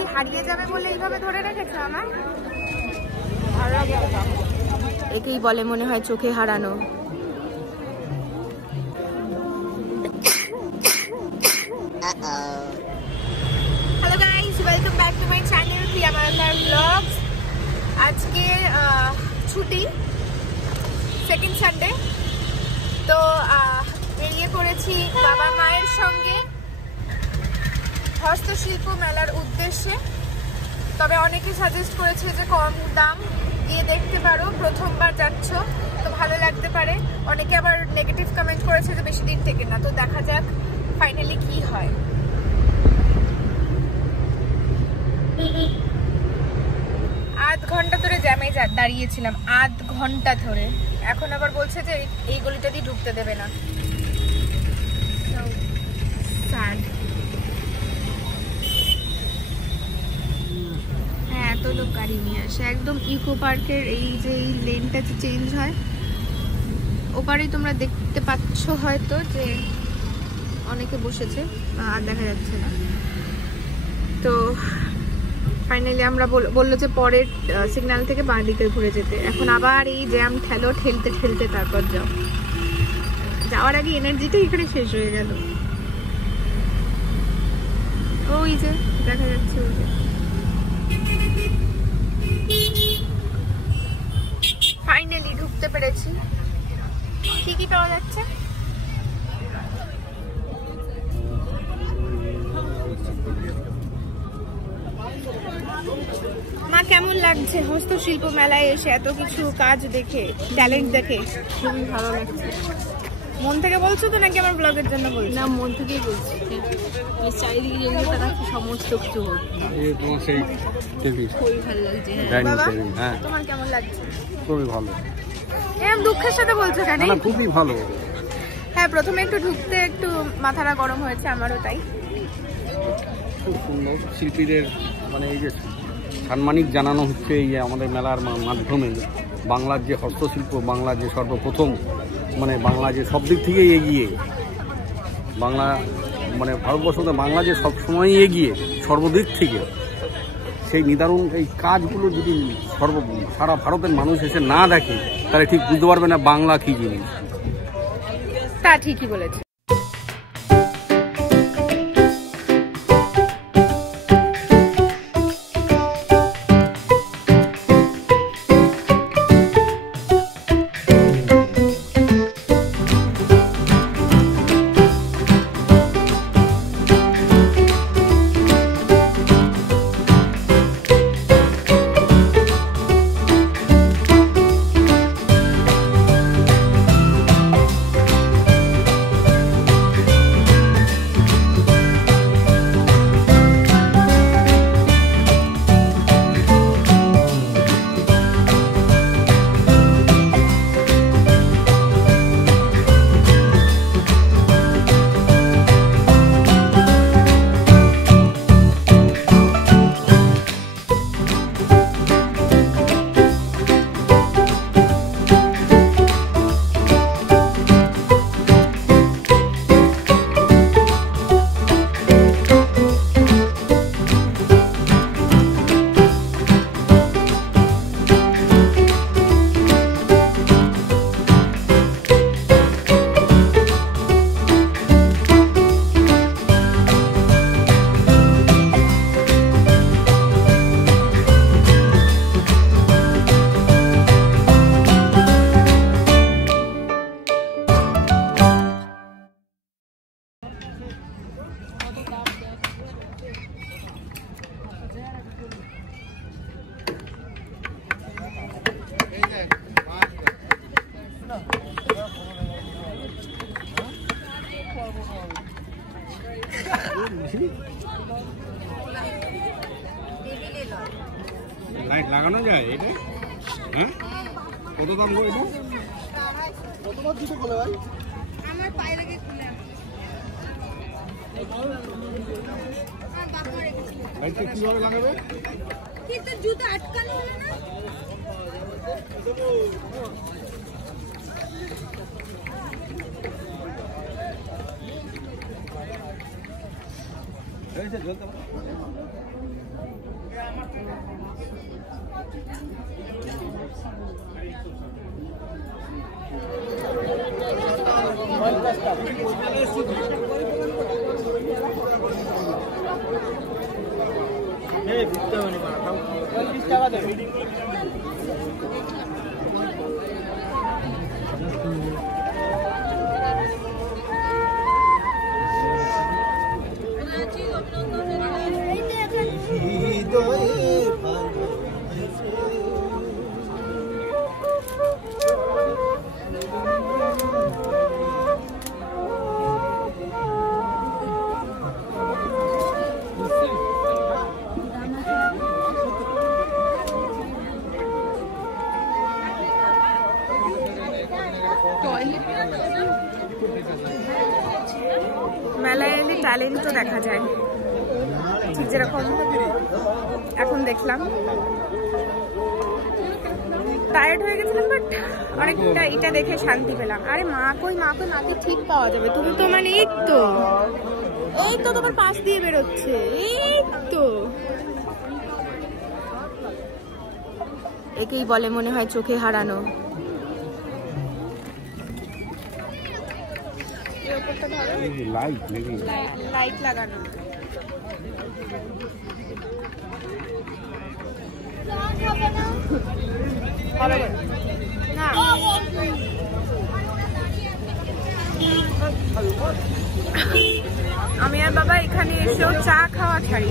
কি হারিয়ে যাবে বলে এইভাবে ধরে রেখেছে আমার? ভালো লাগে। একেই বলে মনে হয় চোখে হারানো। Hello guys, welcome back to my channel Priya Malakar vlogs. আজকে ছুটি, সেকেন্ড সানডে, তো বেরিয়ে পড়েছি বাবা মায়ের সঙ্গে হস্তশিল্প মেলার উদ্দেশ্যে। তবে অনেকে সাজেস্ট করেছে যে কম দাম, গিয়ে দেখতে পারো, প্রথমবার যাচ্ছ তো ভালো লাগতে পারে। অনেকে আবার নেগেটিভ কমেন্ট করেছে যে বেশি দিন থেকে না, তো দেখা যাক ফাইনালি কি হয়। আধ ঘন্টা ধরে জ্যামে দাঁড়িয়েছিলাম, আধ ঘন্টা ধরে। এখন আবার বলছে যে এই গলিটা দিয়ে ঢুকতে দেবে না। হ্যাঁ, এত লোক গাড়ি নিয়ে আসে। একদম ইকো পার্কের এই যে এই লেনটা চেঞ্জ হয়, ওপারেই তোমরা দেখতে পাচ্ছ হয়তো যে অনেকে বসেছে, আর দেখা যাচ্ছে না। তো ফাইনালি আমরা বললো যে পরের সিগন্যাল থেকে বাঁ দিকে ঘুরে যেতে। এখন আবার এই জ্যাম ঠেলতে ঠেলতে তারপর যাওয়ার আগে এনার্জিটা এখানে শেষ হয়ে গেল। ওই যে দেখা যাচ্ছে, ওই যে ফাইনালি ঢুকতে পেরেছি। কি কি পাওয়া যাচ্ছে? মা, কেমন লাগছে হস্তশিল্প মেলায় এসে এত কিছু কাজ দেখে, ট্যালেন্ট দেখে? খুবই ভালো লাগছে। মন থেকে বলছো তো নাকি আমার ব্লগের জন্য বলছো? না, মন থেকেই বলছি। এই চারিদিকে যেগুলো তারা সমস্ত কিছু খুবই ভালো লাগছে। বাবা, তোমার কেমন লাগছে? খুবই ভালো। এরকম দুঃখের সাথে বলছো কেন? খুবই ভালো। হ্যাঁ, প্রথমে একটু ঢুকতে একটু মাথাটা গরম হয়েছে, আমারও তাই। খুব সুন্দর শিল্পীদের মানে এই যে সম্মানিত জানানো হচ্ছে এই যে আমাদের মেলার মাধ্যমে বাংলার যে হস্তশিল্প, বাংলার যে সর্বপ্রথম মানে বাংলা যে সব দিক থেকেই এগিয়ে, বাংলা মানে ভারতবর্ষতে বাংলা যে সবসময়ই এগিয়ে সর্বদিক থেকে, সেই নিদারুণ এই কাজগুলো যদি সারা ভারতের মানুষ এসে না দেখে তাহলে ঠিক বুঝতে পারবে না বাংলা কী জিনিস। তা ঠিকই বলেছে। লাইট লাগানো যায় এটা? হ্যাঁ, কত দাম গো এটা? কতবার দিতে বলে ভাই? আমার পায়ে লেগে খুলে লাইটটা কিভাবে লাগাবে? কি তোর জুতো আটকানো হলো না? মেলায় এলে ট্যালেন্টও দেখা যায়, ঠিক যেরকম এখন দেখলাম। টায়ার্ড হয়ে গেছিলাম, বাট অনেকটা এটা দেখে শান্তি পেলাম। আরে মা কই মাকে ঠিক পাওয়া যাবে। তুমি তো মানে এই তো তোমার পাশ দিয়ে বেরোচ্ছে, এই তো। একেই বলে মনে হয় চোখে হারানো। লাইট লাগানো। না আমি আর বাবা এখানে এসেও চা খাওয়া ছাড়ি।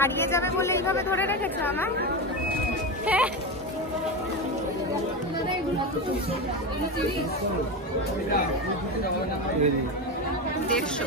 হারিয়ে যাবে বলে এইভাবে ধরে রেখেছে আমার। দেড়শো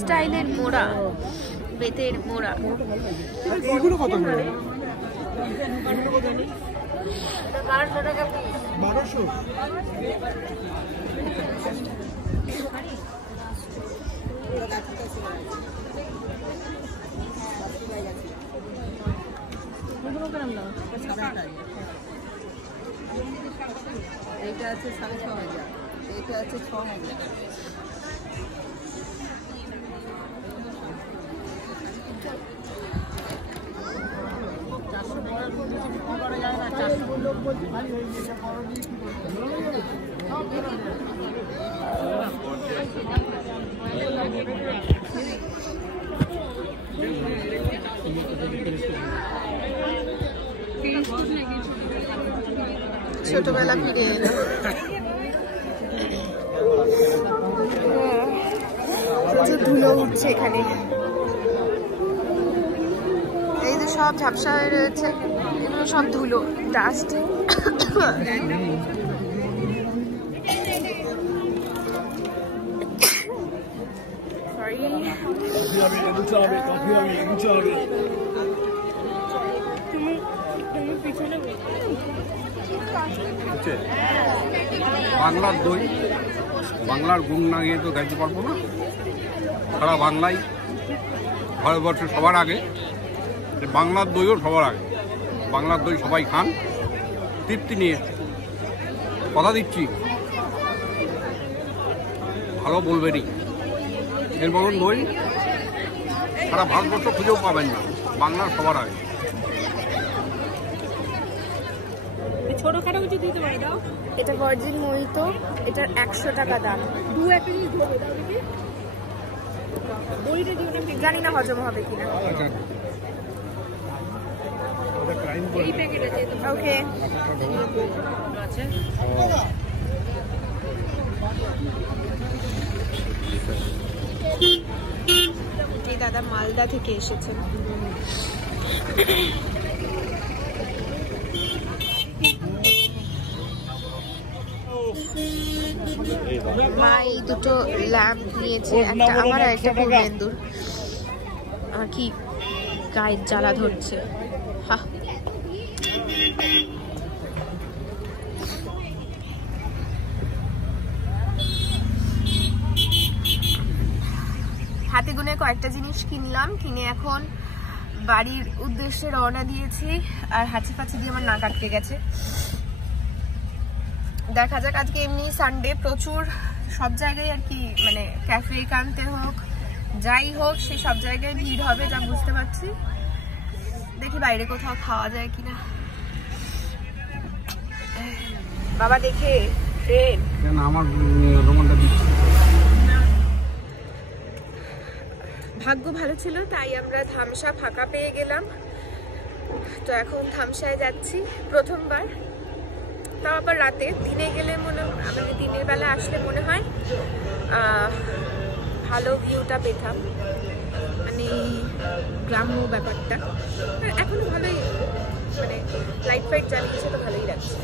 স্টাইলের মোড়া, বেতের মোড়া। এগুলো কত? 1200 টাকা পিস। 1200। এইটা আছে 6500, এইটা আছে 6000। ছোটবেলা ফিরে এলো। ধুলো উঠছে এখানে, এই যে সব ঝাপসা হয়ে রয়েছে, এগুলো সব ধুলো, ডাস্ট। বাংলার দই, বাংলার গুণ না গিয়ে তো গাইতে পারবো না। সারা বাংলায় ভারতবর্ষে সবার আগে, বাংলার দইও সবার আগে। বাংলার দই সবাই খান তৃপ্তি নিয়ে, কথা দিচ্ছি ভালো বলবেনই। এর মতন দই সারা ভারতবর্ষ খুঁজেও পাবেন না, বাংলার সবার আগে। ছোটখাটো কিছু দিতে পারি দাও। এটা ভার্জিন মোহিতো, এটার 100 টাকা দাম। জানি না হজম হবে কিনা। ওকে, এই দাদা মালদা থেকে এসেছেন। মা এই দুটো ল্যাম্প নিয়েছে, একটা আমার আর একটা পূর্বেন্দুর। আমার কি গায়ের জ্বালা ধরছে। হাতে গুনে কয়েকটা জিনিস কিনলাম, কিনে এখন বাড়ির উদ্দেশ্যে রওনা দিয়েছি। আর হাঁচি ফাঁচি দিয়ে আমার নাক আটকে গেছে। দেখা যাক, আজকে এমনি সানডে, প্রচুর সব জায়গায় আর কি, মানে ক্যাফে কানতে হোক যাই হোক, সে সব জায়গায় ভিড় হবে যা বুঝতে পারছি। দেখি বাইরে কোথাও খাওয়া যায় কিনা। বাবা দেখে ট্রেন আমার রোমানটা দিচ্ছি। ভাগ্য ভালো ছিল, তাই আমরা ধামসা ফাঁকা পেয়ে গেলাম। তো এখন ধামসায় যাচ্ছি প্রথমবার, তাও আবার রাতে। দিনে গেলে মানে দিনের বেলা আসলে মনে হয় ভালো ভিউটা পেতাম, মানে গ্রাম্য ব্যাপারটা। এখনো ভালোই, মানে লাইট ফাইট জ্বালিয়েছে তো ভালোই লাগছে।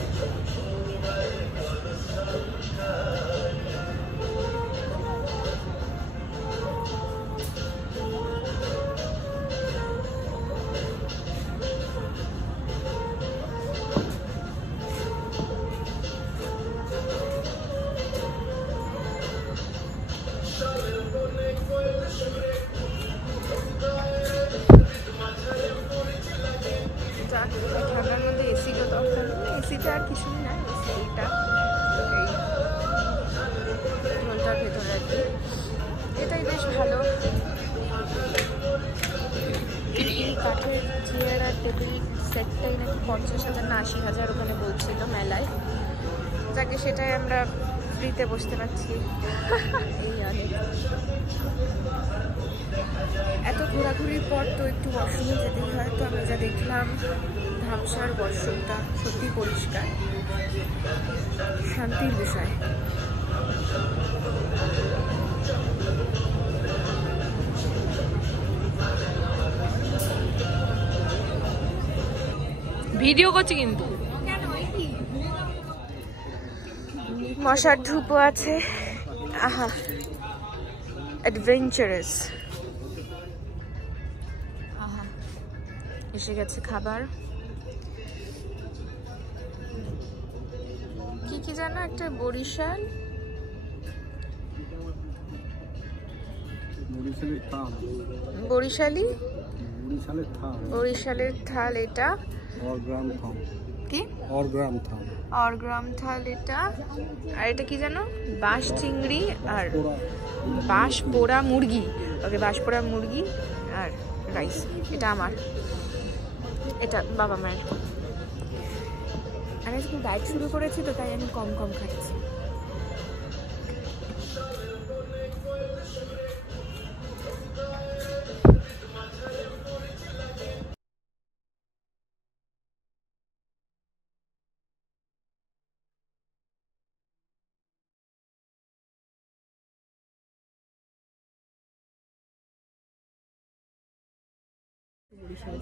ঠান্ডার মধ্যে এসিটা দরকার, এসিটা আর কিছুই না, এসিটা এই ঝোলটার ভেতরে আর কি। এটাই বেশ ভালো। এই কাঠের চেয়ার আর টেবিল সেটটাই নাকি 50,000 না 80,000 ওখানে বলছিল মেলায়। যাকে সেটাই আমরা ফ্রিতে বসতে পারছি। এই অনেক। এত ঘোরাঘুরির পর তো একটু ওয়াশরুমে যেতেই হয়। তো আমি যা দেখলাম, ধামসার ওয়াশরুমটা সত্যি পরিষ্কার, শান্তির বিষয়। ভিডিও করছি কিন্তু। মশার ধূপও আছে। আহা, অ্যাডভেঞ্চারাস। আহা, এসে গেছে খাবার। কি কি জানো, একটা বরিশাল, বরিশালের থাল এটা, কি অরগ্রাম থাল এটা। আর এটা কি জানো, বাঁশ চিংড়ি আর বাঁশ পোড়া মুরগি। ওকে, বাঁশ পোড়া মুরগি আর রাইস। এটা আমার, এটা বাবা মায়ের। আমি আজকে ডায়েট শুরু করেছি তো, তাই আমি কম কম খাচ্ছি।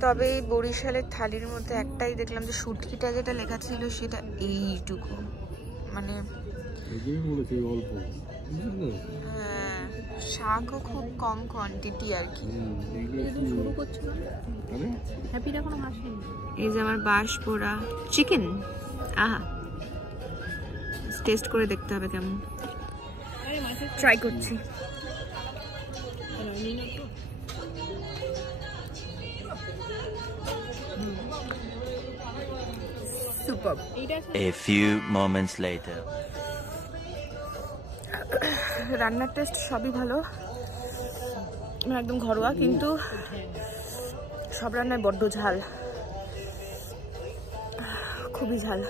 তবে এই বরিশালের থালির মধ্যে একটাই দেখলাম যে শুটকিটা যেটা লেখা ছিল সেটা এইটুকু, মানে হ্যাঁ, শাকও খুব কম কোয়ান্টিটি আর কি। শুরু করছো হ্যাপিটা কোনো হাসি। এই যে আমার বাঁশ পোড়া চিকেন, আহা টেস্ট করে দেখতে হবে কেমন। ট্রাই করছি। Super. A few moments later. রান্নার টেস্ট সবই ভালো, একদম ঘরোয়া, কিন্তু সব রান্নায় বড্ড ঝাল, খুবই ঝাল।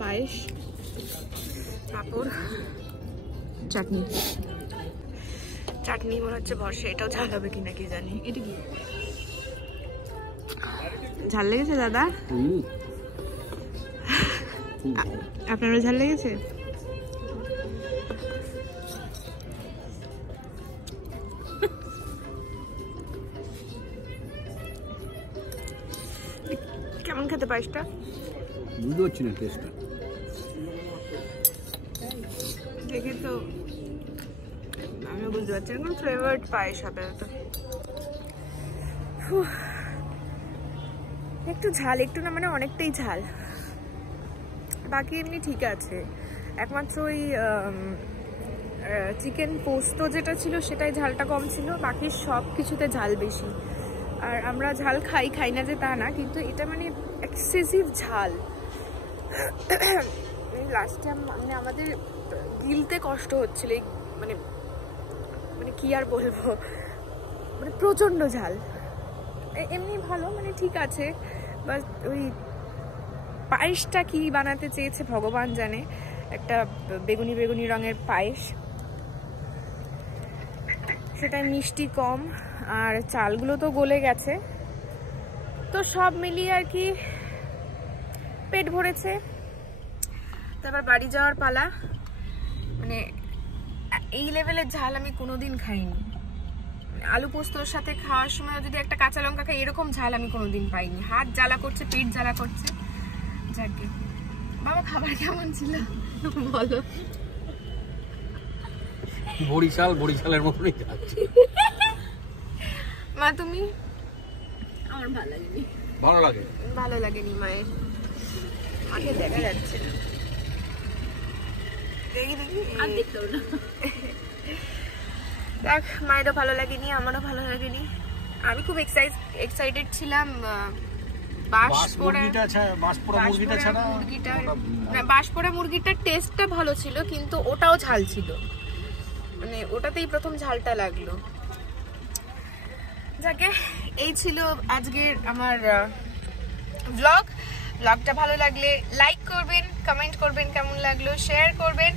পায়েস, পাঁপড়, চাটনি। চাটনি মনে হচ্ছে ভরসা, এটাও ঝাল হবে কিনা কি জানি। এটা কি ঝাল লেগেছে দাদা? আপনারও ঝাল লেগেছে? কেমন খেতে পায়েসটা? বুঝতে পারছি না টেস্টটা দেখে তো আমিও বুঝতে পারছি না কোন ফ্লেভারড পায়েস হবে। তো একটু ঝাল, একটু না মানে অনেকটাই ঝাল, বাকি এমনি ঠিক আছে। একমাত্র ওই চিকেন পোস্ত যেটা ছিল সেটাই ঝালটা কম ছিল, বাকি সব কিছুতে ঝাল বেশি। আর আমরা ঝাল খাই না যে তা না, কিন্তু এটা মানে এক্সেসিভ ঝাল। লাস্টে মানে আমাদের গিলতে কষ্ট হচ্ছিল, মানে মানে কি আর বলবো, মানে প্রচণ্ড ঝাল। এমনি ভালো, মানে ঠিক আছে, বাট ওই পায়েসটা কি বানাতে চেয়েছে ভগবান জানে। একটা বেগুনি বেগুনি রঙের পায়েস, সেটাই মিষ্টি কম, আর চালগুলো তো গলে গেছে। তো সব মিলিয়ে আর কি পেট ভরেছে। তারপর বাড়ি যাওয়ার পালা। মানে এই লেভেলের ঝাল আমি কোনোদিন খাইনি। আলু পোস্তর সাথে খাওয়ার সময় যদি একটা কাঁচা লঙ্কা খাই, এরকম ঝাল আমি কোনোদিন পাইনি। হাত জ্বালা করছে, পেট জ্বালা করছে। যাকে বাবা, খাবার কেমন ছিল বলো? বরিশালের মতনই যাচ্ছে। মা তুমি? আমার ভালো লাগেনি। ভালো লাগেনি মায়ের, মাকে দেখা যাচ্ছে না। দেখি আর দেখতেও না। দেখ, মায়েরও ভালো লাগেনি, আমারও ভালো লাগেনি। আমি খুব এক্সাইটেড ছিলাম বাঁশপোড়া মুরগিটার টেস্টটা ভালো ছিল, কিন্তু ওটাও ঝাল ছিল, মানে ওটাতেই প্রথম ঝালটা লাগলো। যাকে এই ছিল আজকের আমার ব্লগটা ভালো লাগলে লাইক করবেন, কমেন্ট করবেন কেমন লাগলো, শেয়ার করবেন,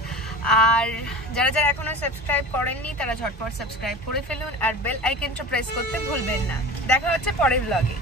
আর যারা যারা এখনো সাবস্ক্রাইব করেননি তারা ঝটপট সাবস্ক্রাইব করে ফেলুন, আর বেল আইকনটা প্রেস করতে ভুলবেন না। দেখা হচ্ছে পরের ব্লগে।